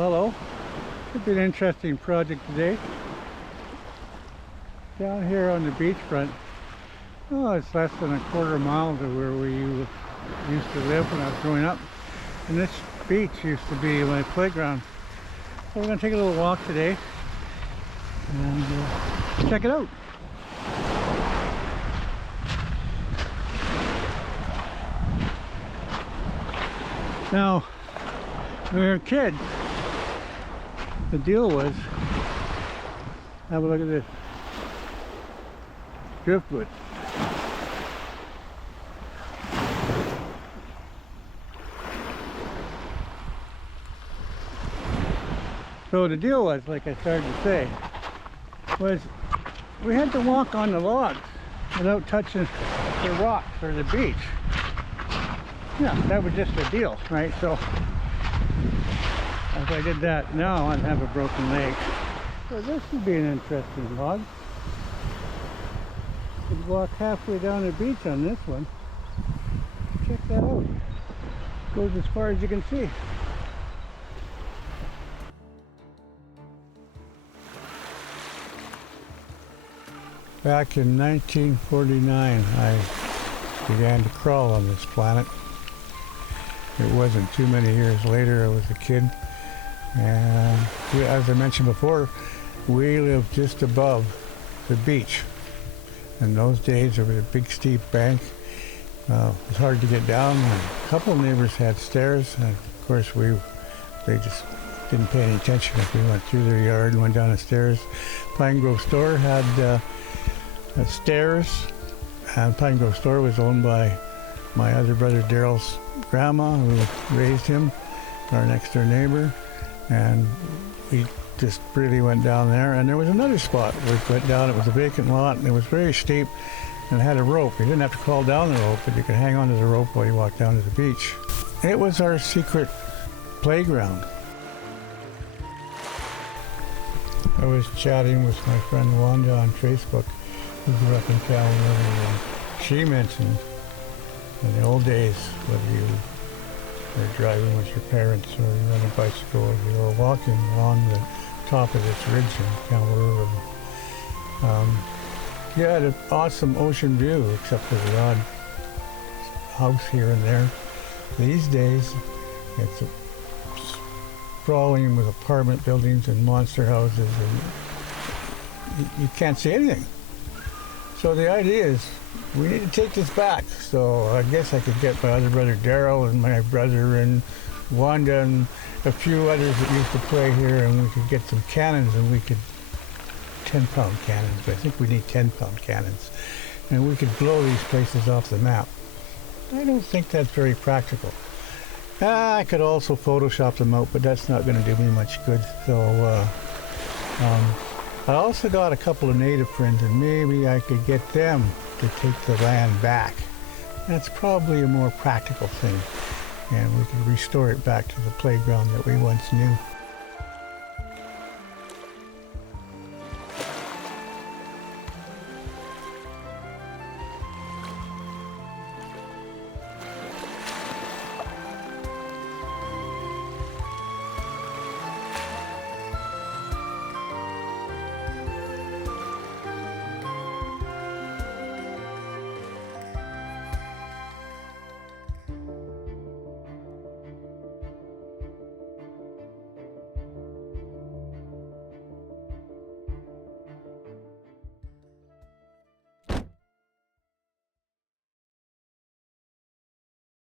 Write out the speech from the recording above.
Hello, should be an interesting project today. Down here on the beachfront, oh, it's less than a quarter mile to where we used to live when I was growing up. And this beach used to be my playground. So we're going to take a little walk today and check it out. Now, when we were a kid, the deal was, have a look at this, driftwood. So the deal was, like I started to say, was we had to walk on the logs without touching the rocks or the beach. Yeah, that was just the deal, right? So if I did that now, I'd have a broken leg. So this would be an interesting log. Could walk halfway down the beach on this one. Check that out. Goes as far as you can see. Back in 1949, I began to crawl on this planet. It wasn't too many years later, I was a kid. And as I mentioned before, we lived just above the beach. In those days, there was a big steep bank. It was hard to get down. A couple of neighbors had stairs, and of course they just didn't pay any attention if we went through their yard and went down the stairs. Pine Grove store had stairs, and Pine Grove store was owned by my other brother Daryl's grandma, who raised him, our next door neighbor, and we just really went down there. And there was another spot where we went down. It was a vacant lot, and it was very steep, and it had a rope. You didn't have to crawl down the rope, but you could hang onto the rope while you walked down to the beach. It was our secret playground. I was chatting with my friend Wanda on Facebook, who grew up in Campbell River, and she mentioned in the old days, whether you were driving with your parents or you were on a bicycle or you were walking along the top of this ridge in Campbell River, you had an awesome ocean view, except for the odd house here and there. These days, it's sprawling with apartment buildings and monster houses, and you can't see anything. So the idea is, we need to take this back. So I guess I could get my other brother Daryl and my brother and Wanda and a few others that used to play here, and we could get some cannons, and we could 10-pound cannons. I think we need 10-pound cannons, and we could blow these places off the map. I don't think that's very practical. I could also Photoshop them out, but that's not going to do me much good. So I also got a couple of native friends, and maybe I could get them to take the land back. That's probably a more practical thing, and we could restore it back to the playground that we once knew.